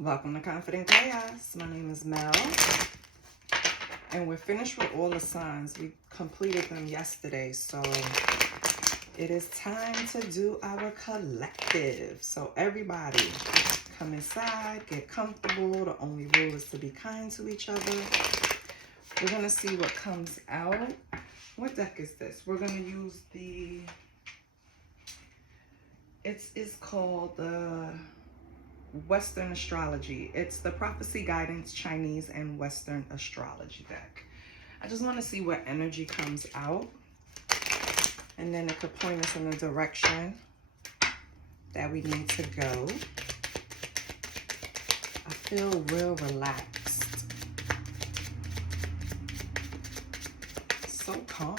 Welcome to Confident Chaos. My name is Mel, and we're finished with all the signs. We completed them yesterday, so it is time to do our collective. So everybody, come inside, get comfortable. The only rule is to be kind to each other. We're going to see what comes out. What deck is this? We're going to use the... It's called the Western Astrology. It's the Prophecy Guidance Chinese and Western Astrology deck. I just want to see what energy comes out, and then it could point us in the direction that we need to go. I feel real relaxed. So calm.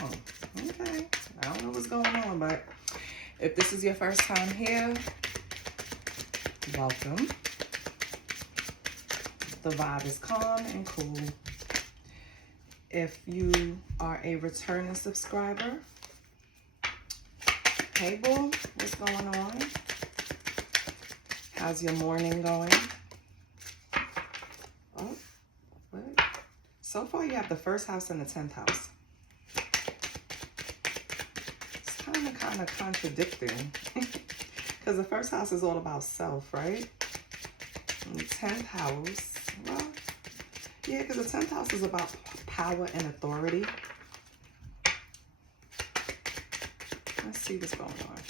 Okay. I don't know what's going on, but if this is your first time here, welcome. The vibe is calm and cool. If you are a returning subscriber, hey boo, what's going on? How's your morning going? Oh, what? So far you have the first house and the 10th house. It's kind of contradicting. Because the first house is all about self, right? And the 10th house, well, yeah, because the 10th house is about power and authority. Let's see what's going on.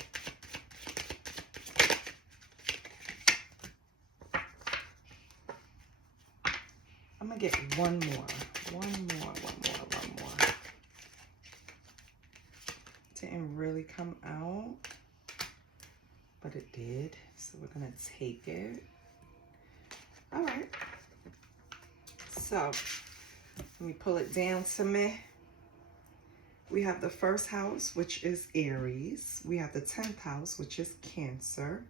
I'm going to get one more. Didn't really come out, but it did. So we're going to take it. All right. So let me pull it down to me. We have the first house, which is Aries. We have the 10th house, which is Cancer.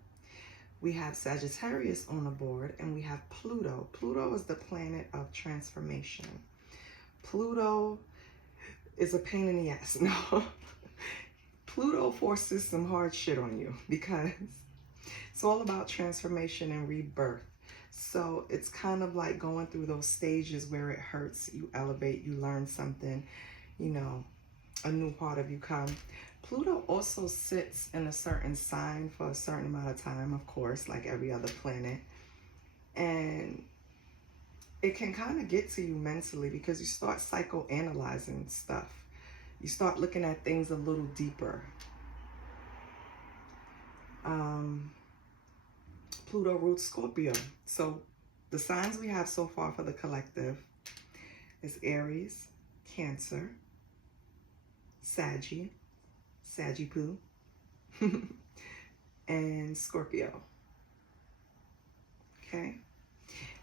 We have Sagittarius on the board, and we have Pluto. Pluto is the planet of transformation. Pluto is a pain in the ass. No. Pluto forces some hard shit on you because it's all about transformation and rebirth. So it's kind of like going through those stages where it hurts, you elevate, you learn something, you know, a new part of you come. Pluto also sits in a certain sign for a certain amount of time, of course, like every other planet. And it can kind of get to you mentally because you start psychoanalyzing stuff. You start looking at things a little deeper. Pluto rules Scorpio. So the signs we have so far for the collective is Aries, Cancer, Sagittarius, and Scorpio. Okay.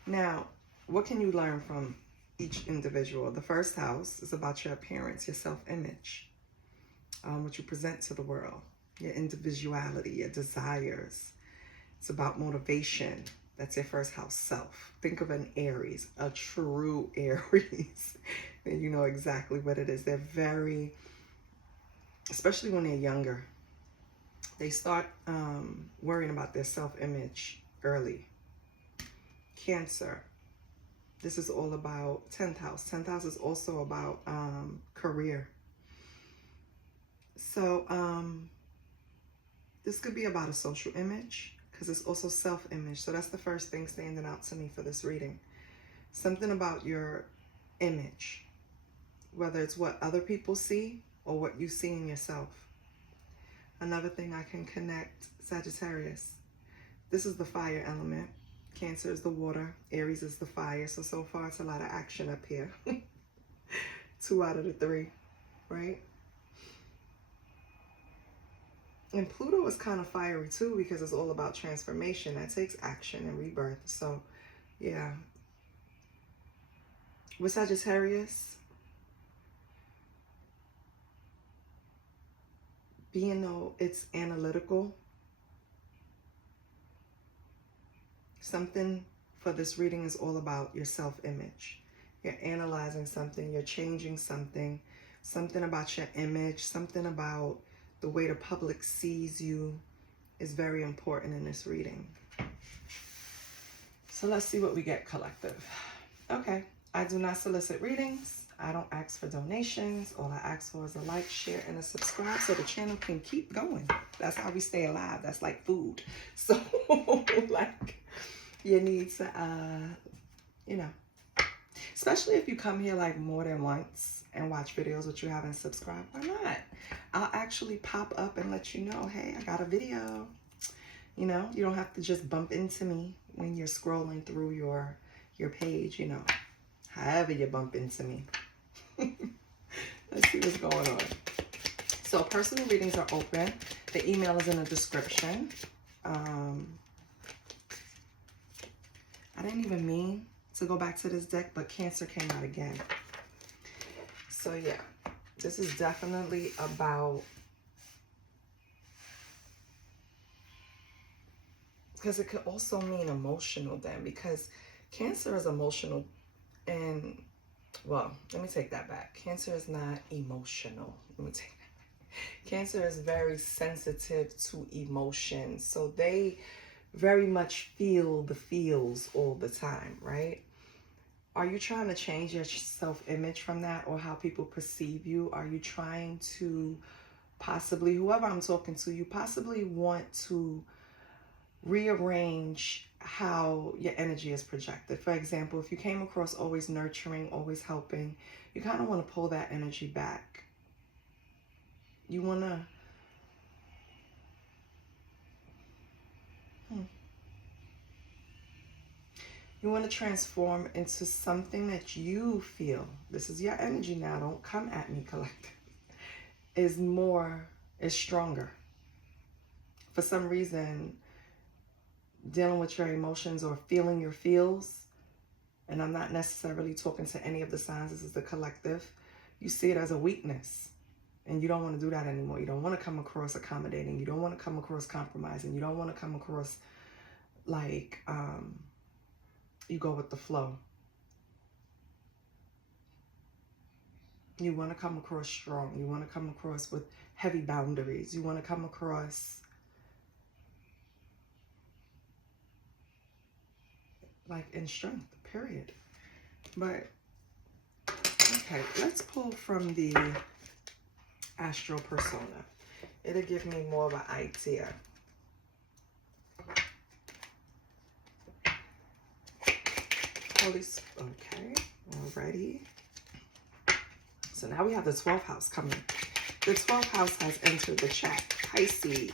Now, what can you learn from each individual? The first house is about your appearance, your self-image, what you present to the world, your individuality, your desires. It's about motivation. That's your first house, self. Think of an Aries, a true Aries, and you know exactly what it is. They're very, especially when they're younger, they start worrying about their self-image early. Cancer. This is all about 10th house. 10th house is also about career. So this could be about a social image because it's also self-image. So that's the first thing standing out to me for this reading. Something about your image, whether it's what other people see or what you see in yourself. Another thing I can connect, Sagittarius. This is the fire element. Cancer is the water. Aries is the fire. So far it's a lot of action up here. 2 out of the 3, right? And Pluto is kind of fiery too because it's all about transformation. That takes action and rebirth. So, yeah. With Sagittarius, being though it's analytical, something for this reading is all about your self-image. You're analyzing something, you're changing something about your image, something about the way the public sees you is very important in this reading. So let's see what we get, collective. Okay, I do not solicit readings. I don't ask for donations. All I ask for is a like, share, and a subscribe so the channel can keep going. That's how we stay alive. That's like food. So, like, you need to, you know, especially if you come here like more than once and watch videos but you haven't subscribed, why not? I'll actually pop up and let you know, hey, I got a video. You know, you don't have to just bump into me when you're scrolling through your page, you know, however you bump into me. Let's see what's going on. So personal readings are open. The email is in the description. I didn't even mean to go back to this deck, but Cancer came out again. So yeah, this is definitely about, because it could also mean emotional then, because Cancer is emotional. And well, let me take that back. Cancer is not emotional. Let me take that back. Cancer is very sensitive to emotion. So they very much feel the feels all the time, right? Are you trying to change your self-image from that, or how people perceive you? Are you trying to possibly, whoever I'm talking to, you possibly want to rearrange how your energy is projected. For example, if you came across always nurturing, always helping, you kind of want to pull that energy back. You want to transform into something that you feel, this is your energy now, don't come at me, collective, is stronger. For some reason, dealing with your emotions or feeling your feels, and I'm not necessarily talking to any of the signs, this is the collective, you see it as a weakness, and you don't want to do that anymore. You don't want to come across accommodating. You don't want to come across compromising. You don't want to come across like you go with the flow. You want to come across strong. You want to come across with heavy boundaries. You want to come across like in strength, period. But okay, let's pull from the astral persona. It'll give me more of an idea. Okay, alrighty. So now we have the 12th house coming. The 12th house has entered the chat. Pisces.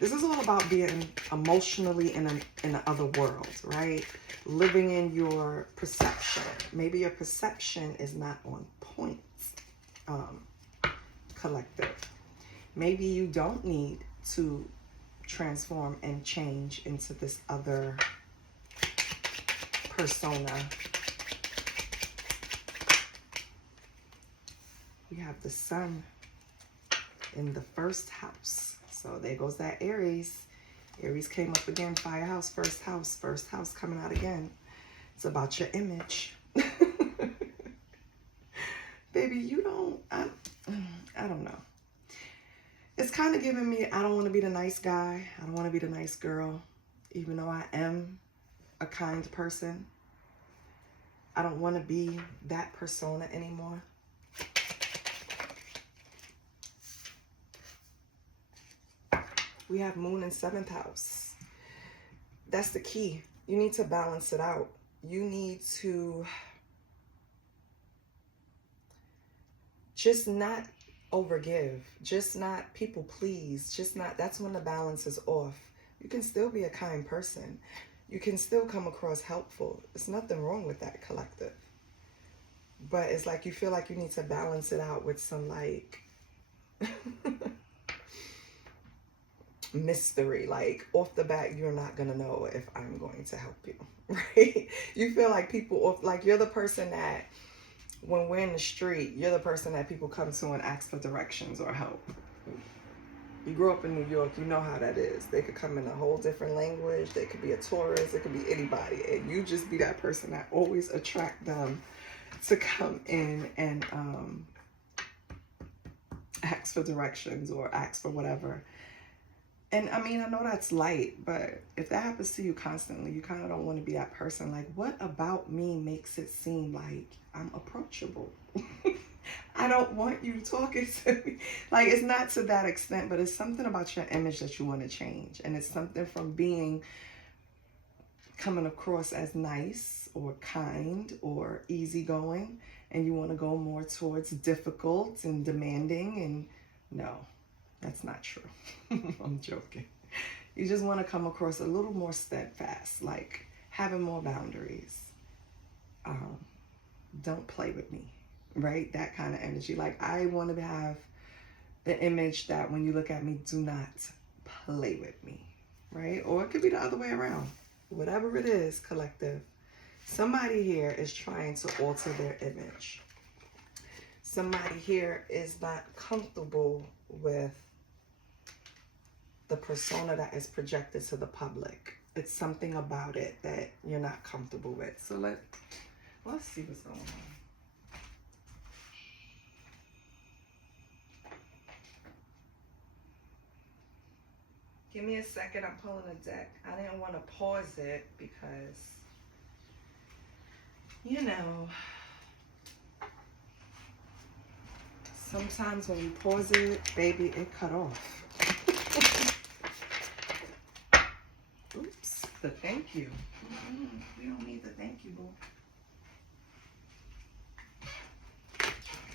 This is all about being emotionally in the other world, right? Living in your perception. Maybe your perception is not on point, collective. Maybe you don't need to transform and change into this other persona. We have the sun in the first house. So there goes that Aries. Aries came up again, fire house, first house coming out again. It's about your image. Baby, you don't, I don't know. It's kind of giving me, I don't want to be the nice guy. I don't want to be the nice girl, even though I am a kind person. I don't want to be that persona anymore. We have moon in 7th house. That's the key. You need to balance it out. You need to just not overgive. Just not people please. Just not, that's when the balance is off. You can still be a kind person. You can still come across helpful. There's nothing wrong with that, collective. But it's like you feel like you need to balance it out with some like mystery. Like off the bat, you're not gonna know if I'm going to help you, right? You feel like people, like you're the person that when we're in the street, you're the person that people come to and ask for directions or help. You grew up in New York, you know how that is. They could come in a whole different language. They could be a tourist. It could be anybody. And you just be that person that always attract them to come in and ask for directions or ask for whatever. And I mean, I know that's light, but if that happens to you constantly, you kind of don't want to be that person. Like, what about me makes it seem like I'm approachable? I don't want you talking to me. Like, it's not to that extent, but it's something about your image that you want to change. And it's something from coming across as nice or kind or easygoing, and you want to go more towards difficult and demanding. And no, that's not true. I'm joking. You just want to come across a little more steadfast, like having more boundaries. Don't play with me, right? That kind of energy. Like, I want to have the image that when you look at me, do not play with me, right? Or it could be the other way around. Whatever it is, collective, somebody here is trying to alter their image. Somebody here is not comfortable with the persona that is projected to the public. It's something about it that you're not comfortable with. So let's see what's going on. Give me a second. I'm pulling a deck. I didn't want to pause it because, you know, sometimes when you pause it, baby, it cut off. Oops, the thank you. We don't need the thank you, boo.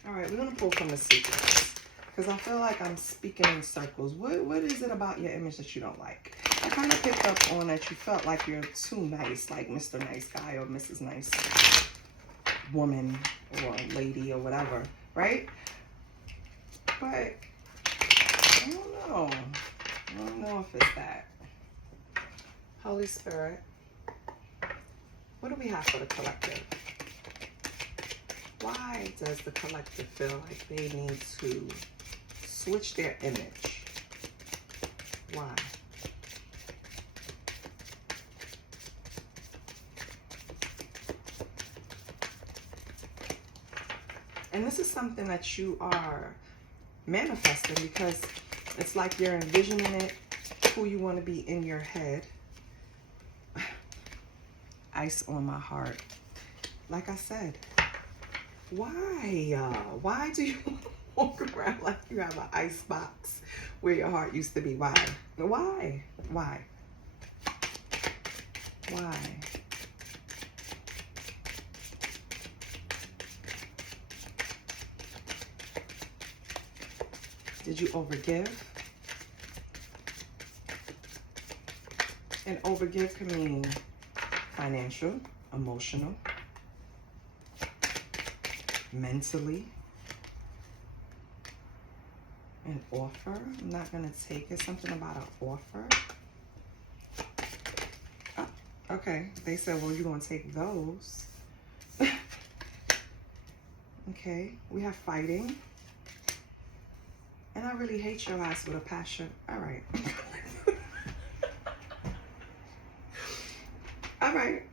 All right, we're going to pull from the secrets because I feel like I'm speaking in circles. What is it about your image that you don't like? I kind of picked up on that you felt like you're too nice, like Mr. Nice Guy or Mrs. Nice Woman or lady or whatever, right? But I don't know. I don't know if it's that. Holy Spirit, what do we have for the collective? Why does the collective feel like they need to switch their image? Why? And this is something that you are manifesting because it's like you're envisioning it, who you want to be in your head. Ice on my heart. Like I said, why do you walk around like you have an ice box where your heart used to be? Why? Did you overgive? And overgive can mean financial, emotional, mentally. An offer. I'm not going to take it. Something about an offer. Oh, okay. They said, well, you're going to take those. Okay. We have fighting. And I really hate your ass with a passion. All right. All right.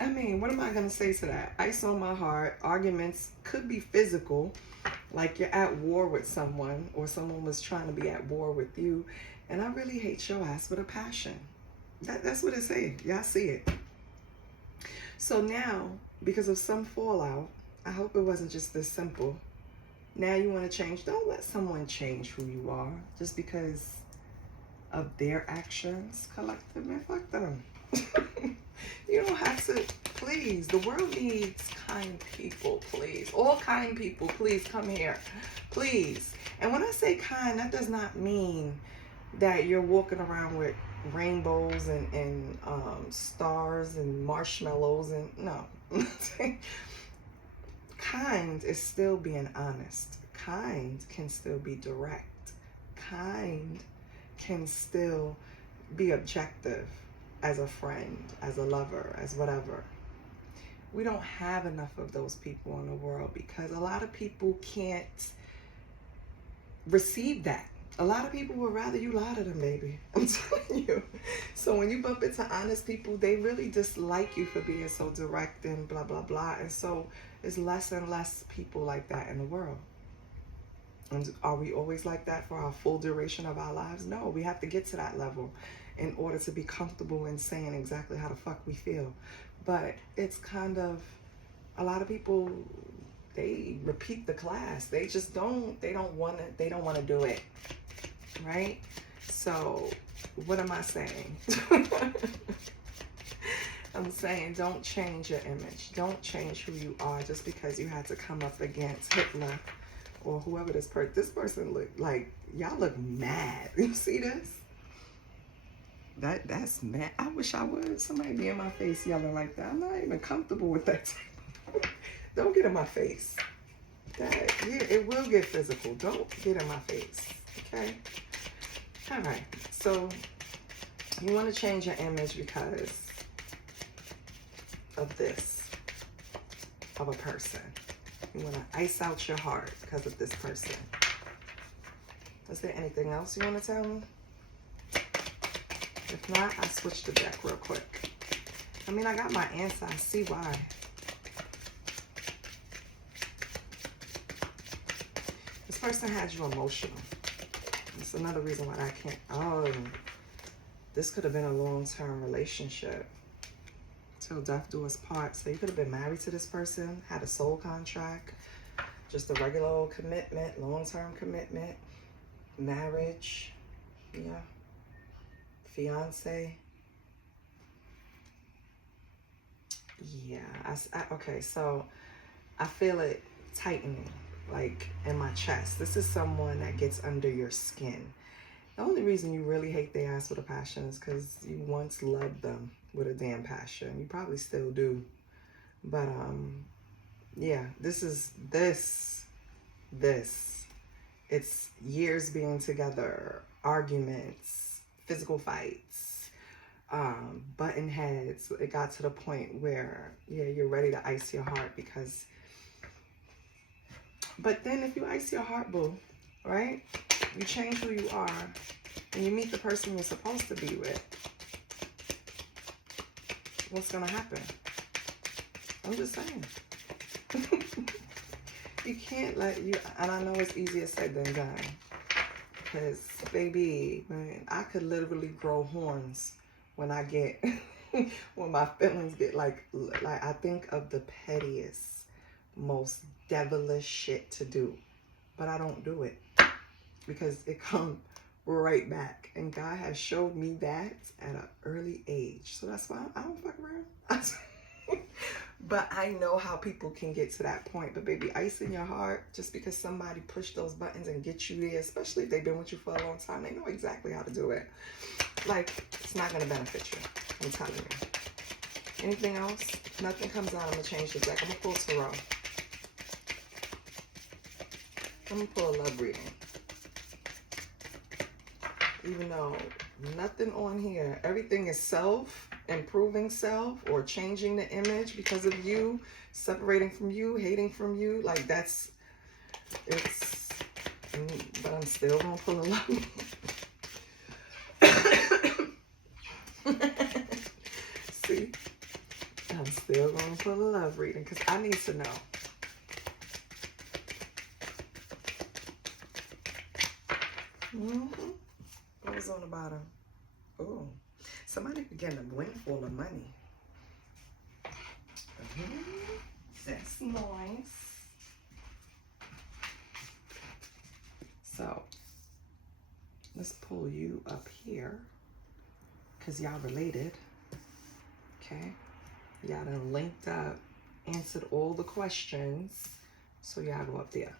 I mean, what am I going to say to that? Ice on my heart. Arguments could be physical. Like you're at war with someone or someone was trying to be at war with you. And I really hate your ass with a passion. That's what it says. Y'all see it. So now, because of some fallout, I hope it wasn't just this simple. Now you want to change. Don't let someone change who you are just because of their actions. Collective, man, fuck them. You don't have to, please. The world needs kind people, please. All kind people, please come here, please. And when I say kind, that does not mean that you're walking around with rainbows and stars and marshmallows and no. Kind is still being honest. Kind can still be direct. Kind can still be objective as a friend, as a lover, as whatever. We don't have enough of those people in the world because a lot of people can't receive that. A lot of people would rather you lie to them, baby. I'm telling you. So when you bump into honest people, they really dislike you for being so direct and blah, blah, blah. And so there's less and less people like that in the world. And are we always like that for our full duration of our lives? No, we have to get to that level in order to be comfortable in saying exactly how the fuck we feel. But it's kind of, a lot of people, they repeat the class. They just don't want to do it, right? So what am I saying? I'm saying don't change your image. Don't change who you are just because you had to come up against Hitler or whoever this person looked like. Y'all look mad. You see this? That's mad. I wish I would. Somebody be in my face yelling like that. I'm not even comfortable with that. Don't get in my face. Yeah, it will get physical. Don't get in my face. Okay? All right. So you want to change your image because of this, of a person. You want to ice out your heart because of this person. Is there anything else you want to tell me? If not, I switch the deck real quick. I mean, I got my answer. I see why. This person had you emotional. That's another reason why I can't. Oh, this could have been a long-term relationship. Till death do us part. So you could have been married to this person, had a soul contract, just a regular old commitment, long-term commitment, marriage, yeah, fiance. Yeah, okay, so I feel it tightening, like in my chest. This is someone that gets under your skin. The only reason you really hate their ass with a passion is because you once loved them with a damn passion. You probably still do. But, yeah, this. It's years being together, arguments, physical fights, button heads. It got to the point where, yeah, you're ready to ice your heart because... But then if you ice your heart, boo, right? You change who you are and you meet the person you're supposed to be with. What's gonna happen? I'm just saying. You can't let you, and I know it's easier said than done. Because, baby, man, I could literally grow horns when I get, when my feelings get like I think of the pettiest, most devilish shit to do. But I don't do it. Because it comes right back. And God has showed me that at an early age. So that's why I don't fuck around. But I know how people can get to that point. But baby, ice in your heart, just because somebody pushed those buttons and get you there, especially if they've been with you for a long time, they know exactly how to do it. Like, it's not going to benefit you. I'm telling you. Anything else? Nothing comes out. I'm going to change the deck. I'm going to pull tarot. Let me pull a love reading. Even though nothing on here, everything is self, improving self, or changing the image because of you, separating from you, hating from you. Like that's, it's, but I'm still going to pull a love. See, I'm still going to pull a love reading because I need to know. What was on the bottom? Oh, somebody began to win full of money. That's nice. So, let's pull you up here because y'all related. Okay? Y'all done linked up, answered all the questions. So y'all go up there.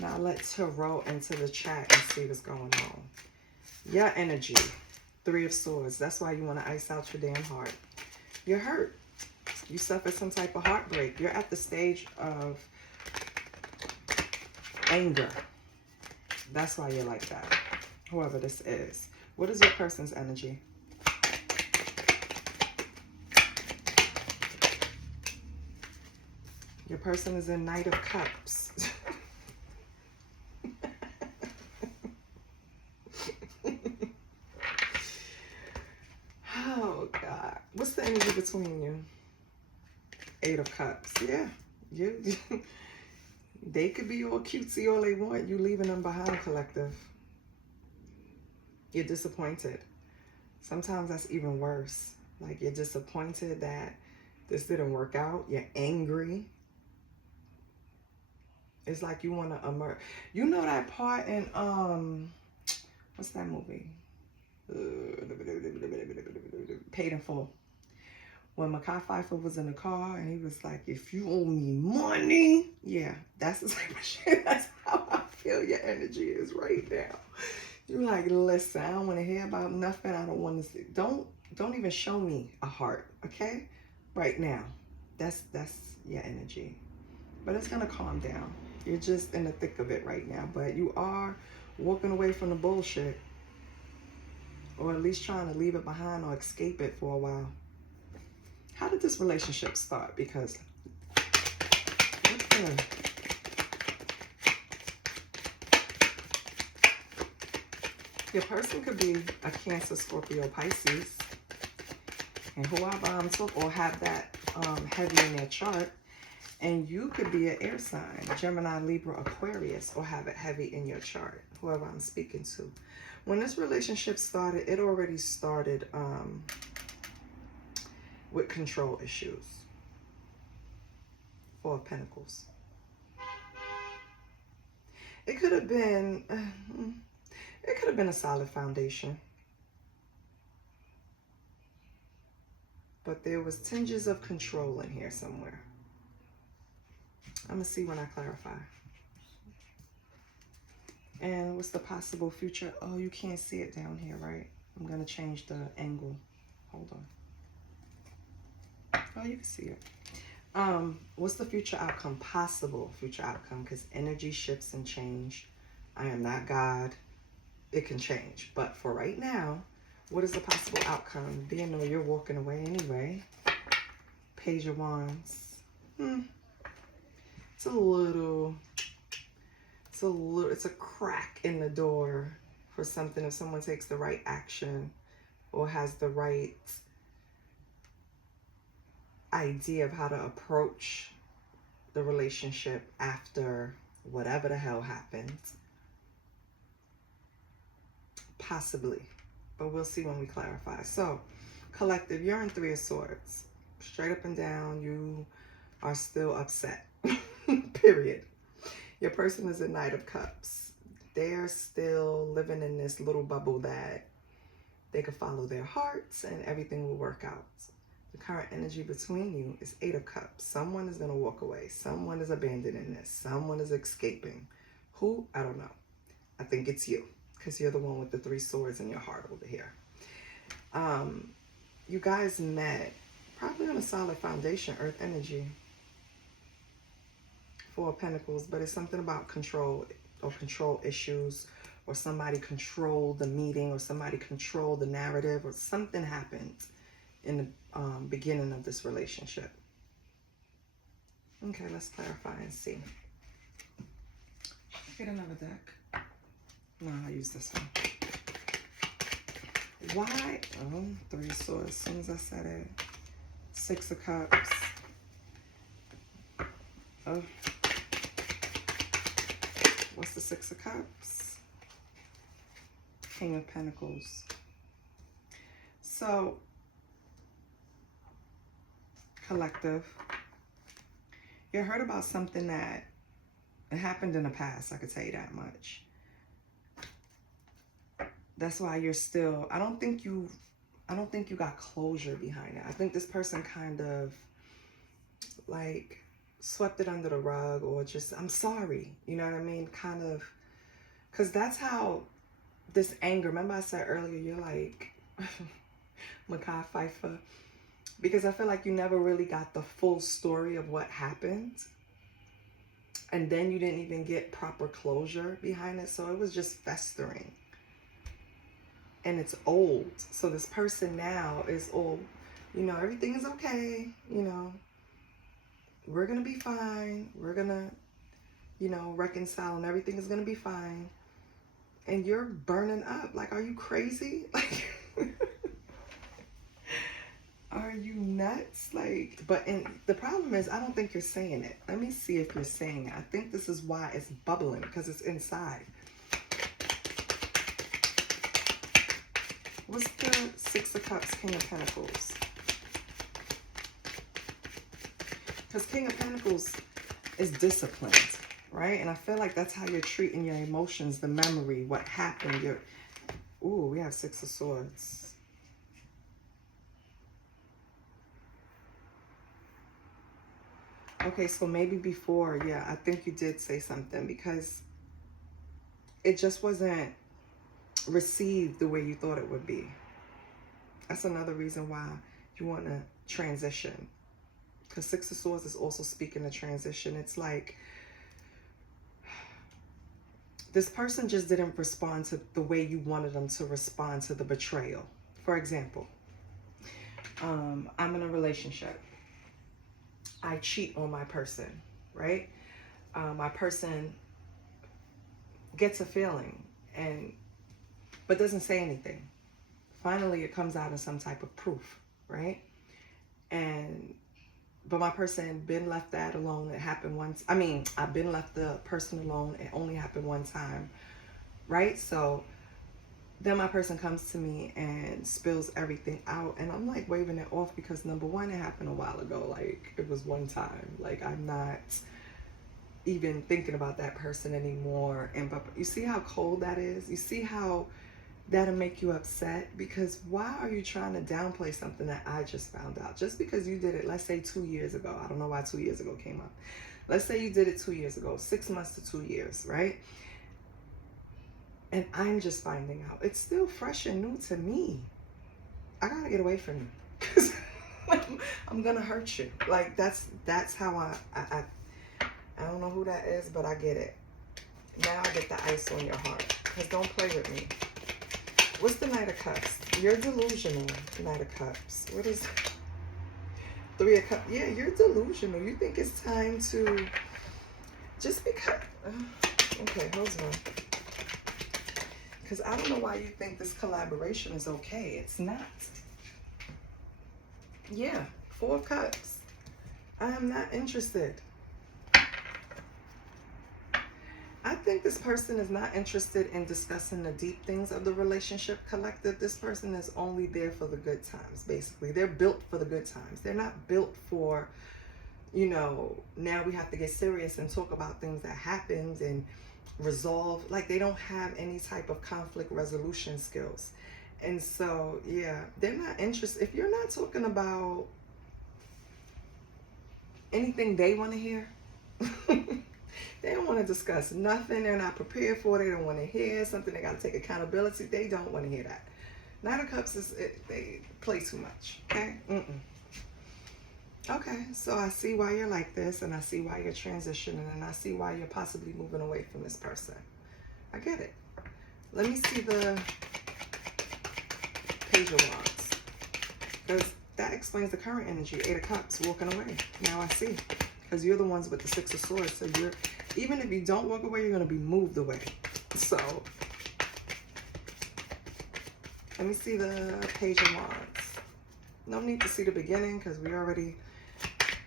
Now let's tarot into the chat and see what's going on. Your energy, 3 of Swords. That's why you want to ice out your damn heart. You're hurt. You suffered some type of heartbreak. You're at the stage of anger. That's why you're like that. Whoever this is. What is your person's energy? Your person is in Knight of Cups. Oh, God. What's the energy between you? 8 of Cups. Yeah. They could be all cutesy all they want. You leaving them behind, collective. You're disappointed. Sometimes that's even worse. Like, you're disappointed that this didn't work out. You're angry. It's like you want to emerge. You know that part in, what's that movie? Paid in Full. When Mekhi Phifer was in the car and he was like, if you owe me money. Yeah, that's the type of shit. That's how I feel your energy is right now. You're like, listen, I don't want to hear about nothing. I don't want to see. Don't even show me a heart, okay? Right now. That's your energy. But it's going to calm down. You're just in the thick of it right now. But you are walking away from the bullshit. Or at least trying to leave it behind or escape it for a while. How did this relationship start? Because your person could be a Cancer, Scorpio, Pisces, and whoever I'm talking, or have that heavy in their chart, and you could be an air sign, Gemini, Libra, Aquarius, or have it heavy in your chart, whoever I'm speaking to. When this relationship started, it already started with control issues. Four of Pentacles. It could have been a solid foundation. But there was tinges of control in here somewhere. I'm going to see when I clarify. And what's the possible future? Oh, you can't see it down here, right? I'm going to change the angle. Hold on. Oh, you can see it. What's the future outcome? Possible future outcome, because energy shifts and change. I am not God. It can change. But for right now, what is the possible outcome? Being though you're walking away anyway. Page of Wands. It's a crack in the door for something if someone takes the right action or has the right idea of how to approach the relationship after whatever the hell happened. Possibly, but we'll see when we clarify. So, collective, you're in Three of Swords. Straight up and down, you are still upset. Period. Your person is a Knight of Cups. They're still living in this little bubble that they could follow their hearts and everything will work out. The current energy between you is Eight of Cups. Someone is going to walk away. Someone is abandoning this. Someone is escaping. Who? I don't know. I think it's you, because you're the one with the Three Swords in your heart over here. You guys met probably on a solid foundation, Earth energy. Four of Pentacles, but it's something about control or control issues, or somebody controlled the meeting, or somebody controlled the narrative, or something happened in the beginning of this relationship. Okay, let's clarify and see. Get another deck. No, I'll use this one. Why? Oh, Three of Swords. As soon as I said it. Six of Cups. Oh. What's the Six of Cups? King of Pentacles. So, collective, you heard about something that it happened in the past. I could tell you that much. That's why you're still, I don't think you got closure behind it. I think this person kind of like swept it under the rug, or just, I'm sorry, you know what I mean? Kind of, because that's how this anger, remember I said earlier, you're like Mekhi Phifer, because I feel like you never really got the full story of what happened, and then you didn't even get proper closure behind it, so it was just festering. And it's old. So this person now is old. You know, everything is okay. You know, we're going to be fine. We're going to, you know, reconcile and everything is going to be fine. And you're burning up. Like, are you crazy? Like, are you nuts? that's like, the problem is I don't think you're saying it. Let me see if you're saying it. I think this is why it's bubbling, because it's inside. What's the Six of Cups, King of Pentacles? Because King of Pentacles is disciplined, right? And I feel like that's how you're treating your emotions, the memory, what happened. Ooh, we have Six of Swords. Okay, so maybe before, yeah, I think you did say something, because it just wasn't received the way you thought it would be. That's another reason why you want to transition. Because Six of Swords is also speaking of transition. It's like this person just didn't respond to the way you wanted them to respond to the betrayal. For example, I'm in a relationship. I cheat on my person, right? My person gets a feeling but doesn't say anything. Finally, it comes out in some type of proof, right? But my person been left that alone. It happened once. I mean, I've been left the person alone. It only happened one time, right? So then my person comes to me and spills everything out, and I'm like waving it off, because number one, it happened a while ago. Like, it was one time. Like, I'm not even thinking about that person anymore. But you see how cold that is? You see how that'll make you upset? Because why are you trying to downplay something that I just found out? Just because you did it, let's say 2 years ago. I don't know why 2 years ago came up. Let's say you did it 2 years ago, 6 months to 2 years, right? And I'm just finding out. It's still fresh and new to me. I gotta get away from you, because I'm gonna hurt you. Like, that's how I don't know who that is, but I get it. Now I get the ice on your heart, because don't play with me. What's the Knight of Cups? You're delusional, Knight of Cups. What is Three of Cups? Yeah, you're delusional. You think it's time to just because. Okay, hold on. Because I don't know why you think this collaboration is okay. It's not. Yeah, Four of Cups. I am not interested. I think this person is not interested in discussing the deep things of the relationship, collective. This person is only there for the good times, basically. They're built for the good times. They're not built for, now we have to get serious and talk about things that happened and resolve. Like, they don't have any type of conflict resolution skills. And so, yeah, they're not interested. If you're not talking about anything they want to hear, they don't want to discuss nothing they're not prepared for. They don't want to hear something they got to take accountability. They don't want to hear that. Knight of Cups they play too much. Okay? Okay, so I see why you're like this, and I see why you're transitioning, and I see why you're possibly moving away from this person. I get it. Let me see the Page of Wands, because that explains the current energy. Eight of Cups, walking away. Now I see, because you're the ones with the Six of Swords. So even if you don't walk away, you're going to be moved away. So let me see the Page of Wands. No need to see the beginning, because we already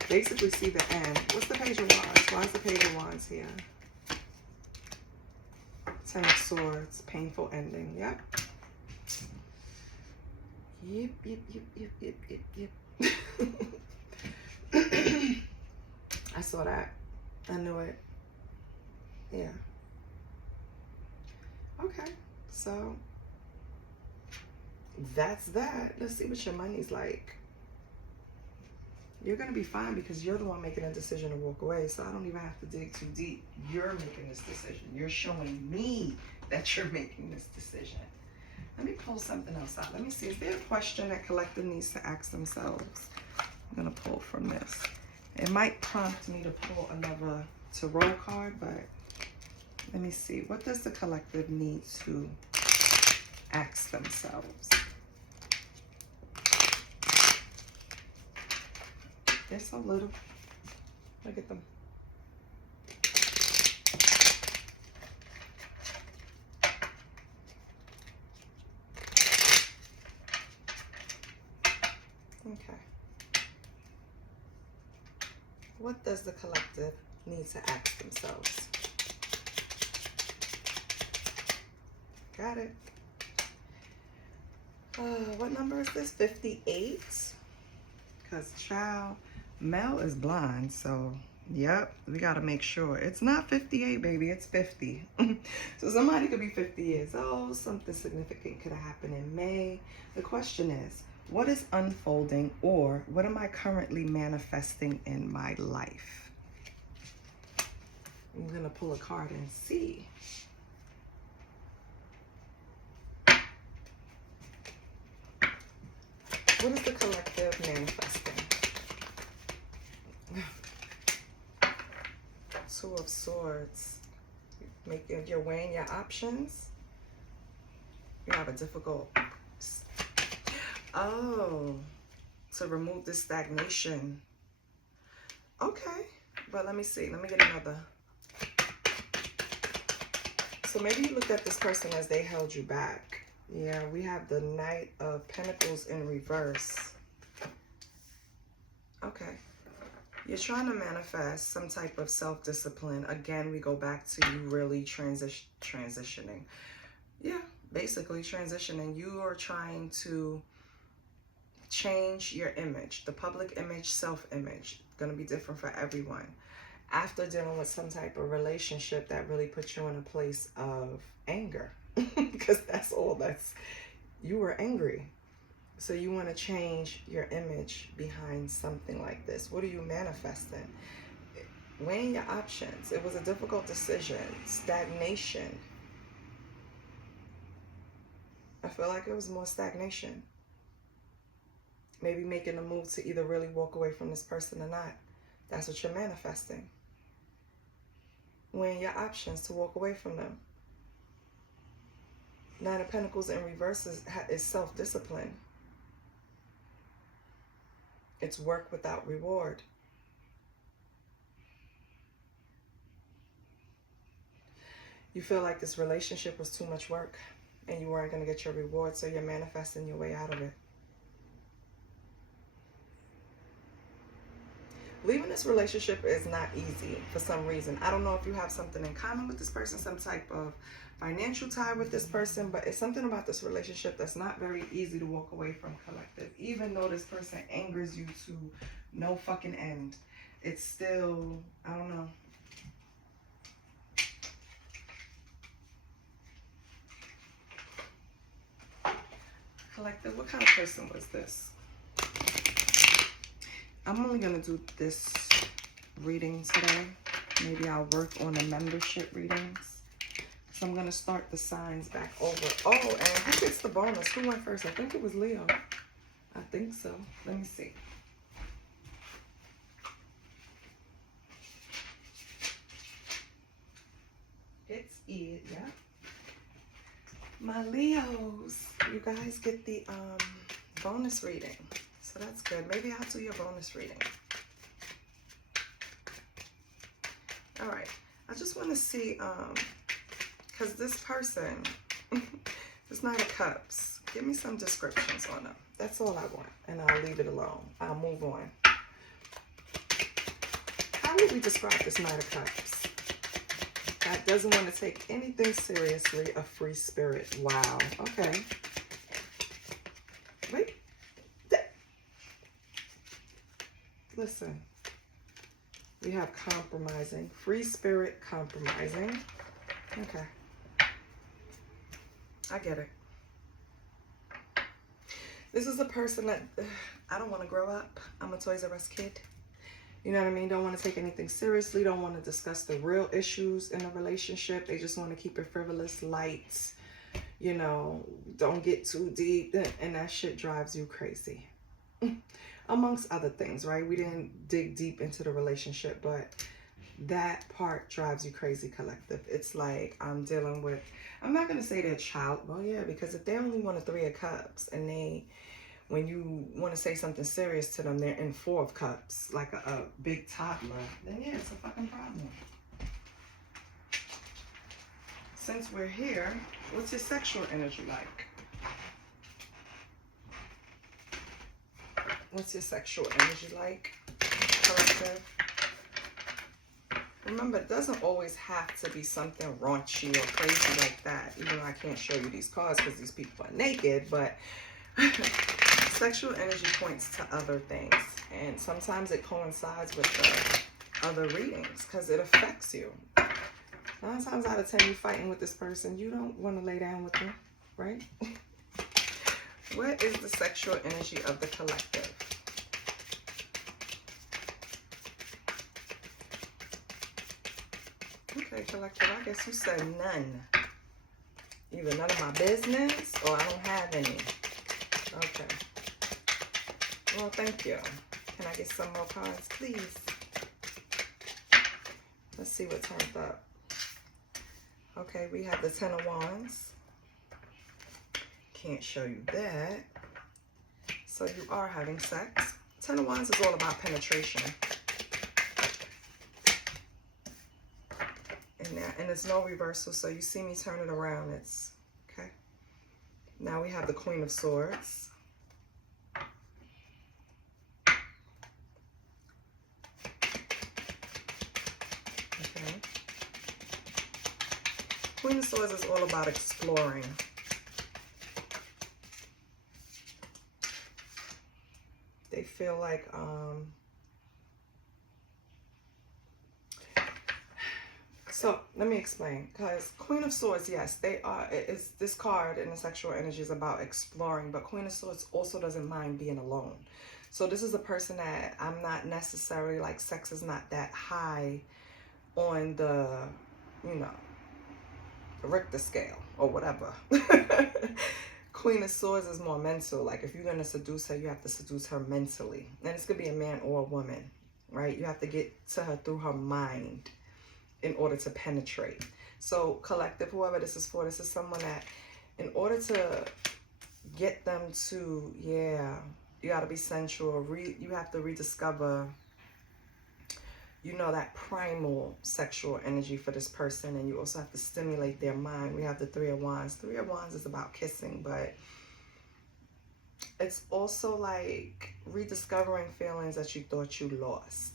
basically see the end. What's the Page of Wands? Why is the Page of Wands here? Ten of Swords, painful ending. Yep. Yep. I saw that. I knew it. Yeah. Okay. So that's that. Let's see what your money's like. You're going to be fine, because you're the one making a decision to walk away. So I don't even have to dig too deep. You're making this decision. You're showing me that you're making this decision. Let me pull something else out. Let me see. Is there a question that collective needs to ask themselves? I'm going to pull from this. It might prompt me to pull another tarot card, but let me see. What does the collective need to ask themselves? They're so little. Look at them. Okay. What does the collective need to ask themselves? Got it. What number is this? 58? Because child, Mel is blind, so yep, we got to make sure. It's not 58, baby, it's 50. So somebody could be 50 years old. Something significant could have happened in May. The question is, what is unfolding, or what am I currently manifesting in my life? I'm going to pull a card and see. What is the collective manifesting? Two of Swords. If you're weighing your options, you have a difficult... Oh, to remove this stagnation. Okay, but let me see. Let me get another. So maybe you looked at this person as they held you back. Yeah, we have the Knight of Pentacles in reverse. Okay. You're trying to manifest some type of self-discipline. Again, we go back to you really transitioning. Yeah, basically transitioning. You are trying to change your image. The public image, self-image. Going to be different for everyone. After dealing with some type of relationship that really puts you in a place of anger. Because that's all that's... You were angry. So you want to change your image behind something like this. What are you manifesting? Weighing your options. It was a difficult decision. Stagnation. I feel like it was more stagnation. Maybe making a move to either really walk away from this person or not. That's what you're manifesting. Weighing your options to walk away from them. Nine of Pentacles in reverse is self-discipline. It's work without reward. You feel like this relationship was too much work and you weren't going to get your reward, so you're manifesting your way out of it. Leaving this relationship is not easy for some reason. I don't know if you have something in common with this person, some type of financial tie with this person, but it's something about this relationship that's not very easy to walk away from, collective. Even though this person angers you to no fucking end, it's still, I don't know. Collective, what kind of person was this? I'm only going to do this reading today. Maybe I'll work on the membership readings. So I'm going to start the signs back over. Oh, and who gets the bonus? Who went first? I think it was Leo. I think so. Let me see. It's it, yeah. My Leos, you guys get the bonus reading. So that's good. Maybe I'll do your bonus reading. All right. I just want to see, because this person, this Knight of Cups, give me some descriptions on them. That's all I want. And I'll leave it alone. I'll move on. How would we describe this Knight of Cups? That doesn't want to take anything seriously. A free spirit. Wow. Okay. Wait. Listen. We have compromising. Free spirit, compromising. Okay. I get it. This is a person that I don't want to grow up. I'm a Toys R Us kid. You know what I mean? Don't want to take anything seriously. Don't want to discuss the real issues in a relationship. They just want to keep it frivolous, light. You know, don't get too deep. And that shit drives you crazy. Amongst other things, right? We didn't dig deep into the relationship, but that part drives you crazy, collective. It's like I'm dealing with, I'm not going to say they're child. Well, yeah, because if they only want a 3 of Cups and they, when you want to say something serious to them, they're in 4 of Cups, like a big toddler, then yeah, it's a fucking problem. Since we're here, what's your sexual energy like? What's your sexual energy like, collective? Remember, it doesn't always have to be something raunchy or crazy like that. Even though I can't show you these cards because these people are naked, but sexual energy points to other things. And sometimes it coincides with the other readings because it affects you. 9 times out of 10, you're fighting with this person. You don't want to lay down with them, right? What is the sexual energy of the collective? Okay, collective, I guess you said none. Either none of my business or I don't have any. Okay. Well, thank you. Can I get some more cards, please? Let's see what turns up. Okay, we have the 10 of Wands. Can't show you that. So you are having sex. 10 of Wands is all about penetration. And there's no reversal, so you see me turn it around. It's okay. Now we have the Queen of Swords. Okay. Queen of Swords is all about exploring. They feel like so let me explain, because Queen of Swords, yes, they are, it's this card in the sexual energy is about exploring, but Queen of Swords also doesn't mind being alone. So this is a person that I'm not necessarily, like, sex is not that high on the, you know, the Richter scale or whatever. Queen of Swords is more mental. Like, if you're going to seduce her, you have to seduce her mentally. And this could be a man or a woman, right? You have to get to her through her mind in order to penetrate. So collective, whoever this is for, this is someone that in order to get them to, yeah, you got to be sensual. You have to rediscover, you know, that primal sexual energy for this person. And you also have to stimulate their mind. We have the 3 of Wands. 3 of Wands is about kissing, but it's also like rediscovering feelings that you thought you lost.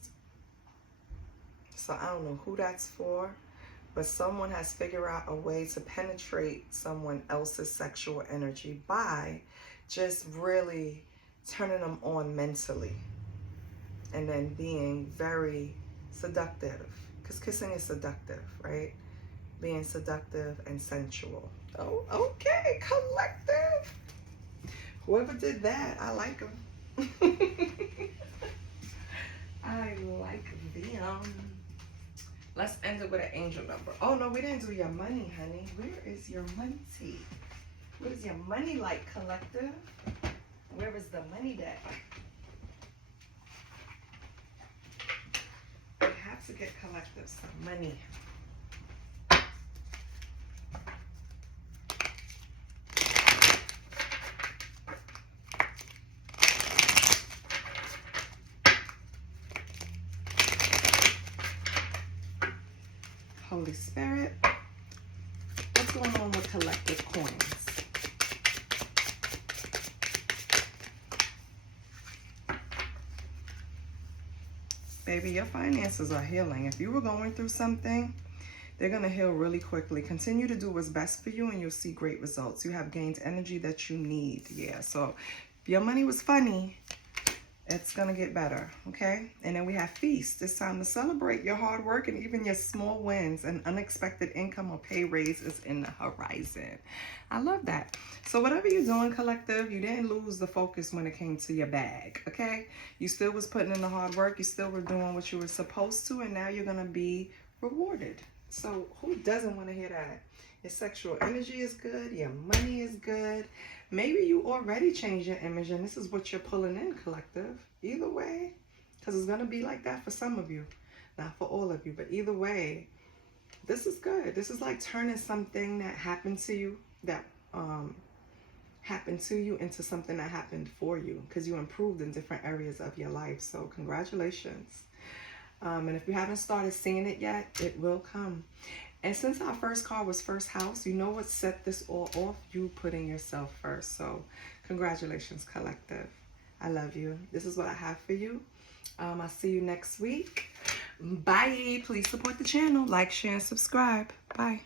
So I don't know who that's for, but someone has figured out a way to penetrate someone else's sexual energy by just really turning them on mentally and then being very seductive, because kissing is seductive, right? Being seductive and sensual. Oh, okay, collective. Whoever did that, I like them. I like them. Let's end it with an angel number. Oh, no, we didn't do your money, honey. Where is your money? What is your money like, collective? Where is the money deck? We have to get collective some money. Holy Spirit, what's going on with collective coins? Baby, your finances are healing. If you were going through something, they're going to heal really quickly. Continue to do what's best for you and you'll see great results. You have gained energy that you need. Yeah, so if your money was funny, it's going to get better, okay? And then we have feast. It's time to celebrate your hard work and even your small wins. An unexpected income or pay raise is in the horizon. I love that. So whatever you're doing, collective, you didn't lose the focus when it came to your bag, okay? You still was putting in the hard work. You still were doing what you were supposed to, and now you're going to be rewarded. So who doesn't want to hear that? Your sexual energy is good. Your money is good. Maybe you already changed your image and this is what you're pulling in, collective. Either way, because it's going to be like that for some of you. Not for all of you, but either way, this is good. This is like turning something that happened to you, into something that happened for you, because you improved in different areas of your life. So congratulations. And if you haven't started seeing it yet, it will come. And since our first card was first house, you know what set this all off? You putting yourself first. So congratulations, collective. I love you. This is what I have for you. I'll see you next week. Bye. Please support the channel. Like, share, and subscribe. Bye.